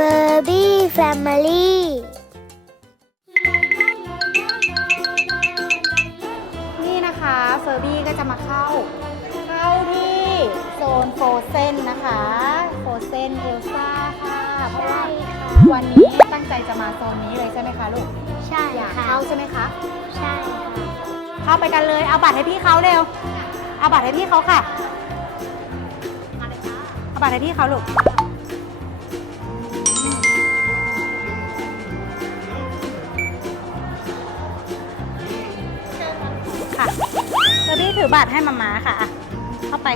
Furby Family นี่นะคะเฟอร์บี้ก็จะมาเข้า เข้าที่โซนโฟเซนนะคะโฟเซนเอลซ่าค่ะเพราะว่าวันนี้ตั้งใจจะมาโซนนี้เลยใช่ไหมคะลูกใช่อยากค่ะ เข้าใช่ไหมคะ ใช่ค่ะเข้าไปกันเลยเอาบัตรให้พี่เขาเร็วเอาบัตรให้พี่เขาค่ะเอาบัตรให้พี่เขาลูก ถือบัตรให้มาม่าค่ะ เข้าไป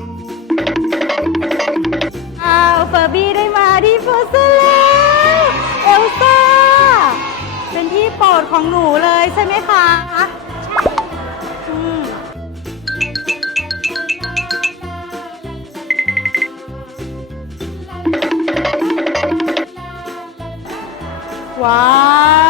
อ้าวเฟอร์บี้ได้มาที่โฟสแล้วเอลซ่าเป็นที่โปรดของหนูเลยใช่ไหมคะอืมว้าว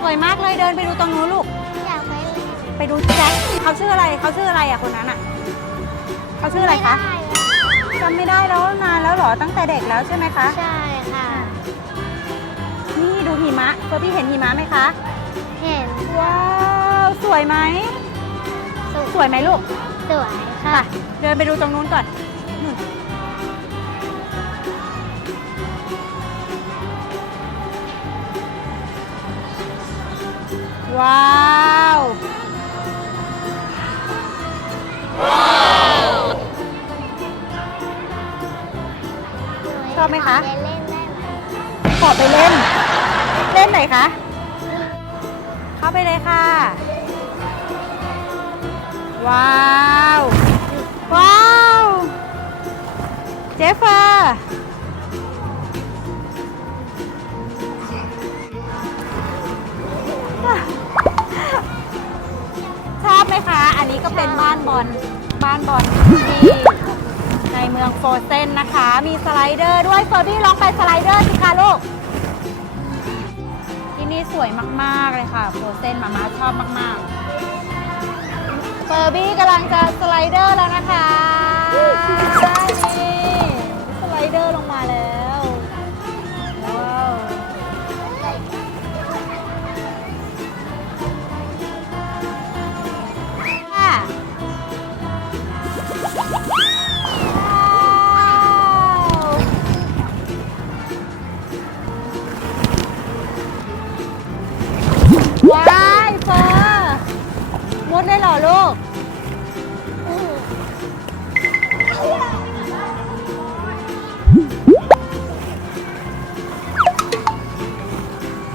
สวยมากเลยเดินไปดูตรงนู้นลูก อยากไปเล่นไปดูแจ็คเขาชื่ออะไรเขาชื่ออะไรอะคนนั้นอะเขาชื่ออะไรคะม่ด้จำไม่ได้แล้วนานแล้วเหรอตั้งแต่เด็กแล้วใช่ไหมคะ ใช่ค่ะ นี่ดูหิมะเฟอร์บี้เห็นหิมะไหมคะ เห็นว้าวสวยไหม สวยไหมลูก สวยค่ะค่ะเดินไปดูตรงนู้นก่อนนู่น ว้าวชอบไหมคะเล่นได้ไหมขอไปเล่น เล่นไหนคะ เข้าไปเลยค่ะ ว้าว ว้าว เจฟเฟอร์ ก็เป็นบ้านบอลบ้านบอลที่ในเมืองโฟเซนนะคะ มีสไลเดอร์ด้วยเฟอร์บี้ลองไปสไลเดอร์สิคะลูกที่นี่สวยมากๆเลยค่ะโฟเซนมาม่าชอบมากๆเฟอร์บี้กำลังจะสไลเดอร์แล้วนะคะนี่สไลเดอร์ลงมาแล้ว ลยเหรอลูก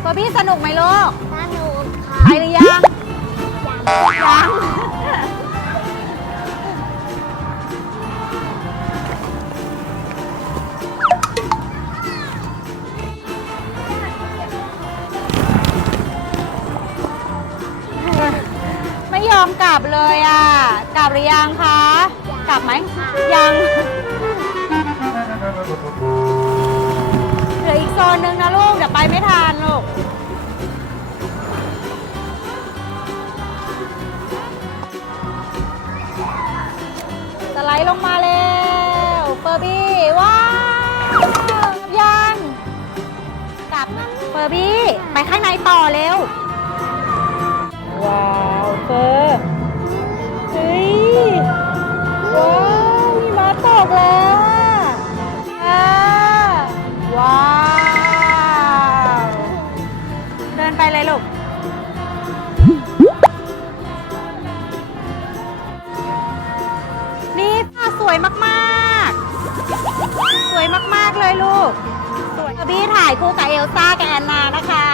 เฟอร์บี้สนุกไหมลูก สนุกค่ะไปหรือยัง ยัง อมกลับเลยอะ กลับหรือยังคะ กลับไหม ยัง เหลืออีกโซนนึงนะลูก เดี๋ยวไปไม่ทันลูก สไลด์ลงมาเร็วเฟอร์บี้ ว้าวยัง กลับเฟอร์บี้ ไปข้างในต่อเร็ว ว้าว ว้าวมีม้าตกแล้วอะอ่าว้าว เดินไปเลยลูก นี่ค่ะสวยมากๆ สวยมากๆเลยลูก สวยบี้ถ่ายคู่กับเอลซ่ากับแอนนานะคะ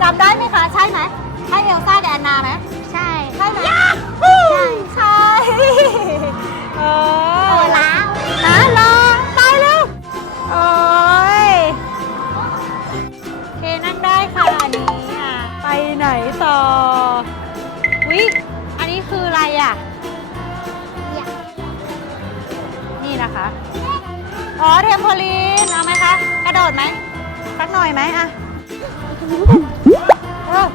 จำได้ไหมคะ ใช่ไหมใช่เอลซ่ากับแอนนาไหมใช่ ใช่ไหมใช่ ใช่ เอโอ้อล้าวนะรอตายแล้ว โอ้ยโอเคนั่งได้ค่ะอันนี้อะไปไหนต่อวิอันนี้คืออะไรอะ อยากนี่นะคะ อ๋อเทมโพลีนเอาไหมคะ กระโดดไหมสักหน่อยไหมอะเออ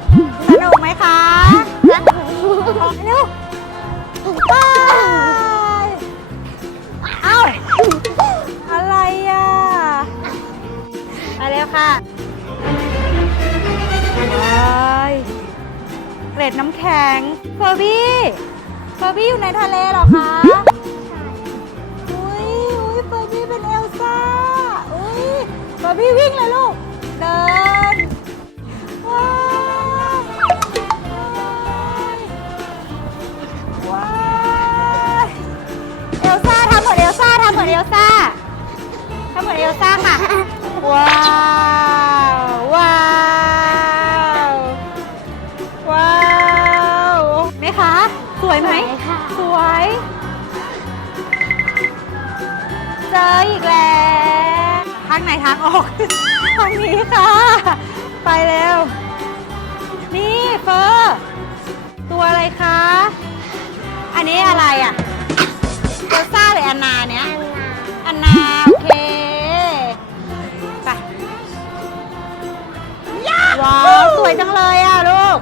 ล็ดน้ำแข็งเฟอร์บี้เฟอร์บี้อยู่ในทะเลเหรอคะอุ้ยอุ้ยเฟอร์บี้เป็นเอลซ่าอุ้ยเฟอร์บี้วิ่งเลยลูก สวยไหม สวยค่ะ สวย เจออีกแล้วทางไหนทางออก ทางนี้ค่ะ ไปเร็วนี่เฟอร์ตัวอะไรคะ อันนี้อะไรอะเอลซ่าหรือแอนนาเนี้ย อันนาอันนาโอเค ไป ว้าว สวยจังเลยอะลูก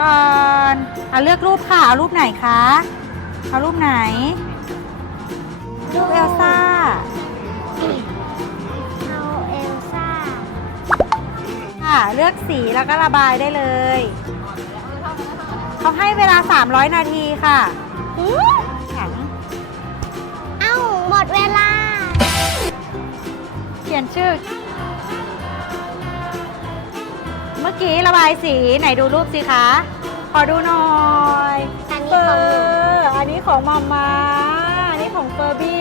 ก่อนเอาเลือกรูปค่ะ เอารูปไหนคะ เอารูปไหน รูปเอลซ่า เอาเอลซ่า ค่ะ เลือกสีแล้วก็ระบายได้เลย เขาให้เวลา 300 นาทีค่ะแข็งเอ้า หมดเวลา เขียนชื่อ มื่อกี้ระบายสีไหนดูรูปสิคะ ขอดูหน่อยอันเฟนี้อของหนูร์อันนี้ของมาม่าอันนี้ของเฟอร์บี้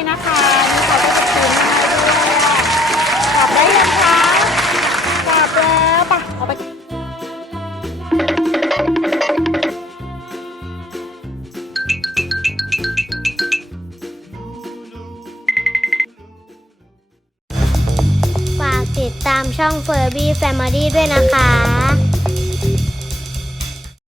ช่องเฟอร์บี้แฟมิลี่ด้วยนะคะ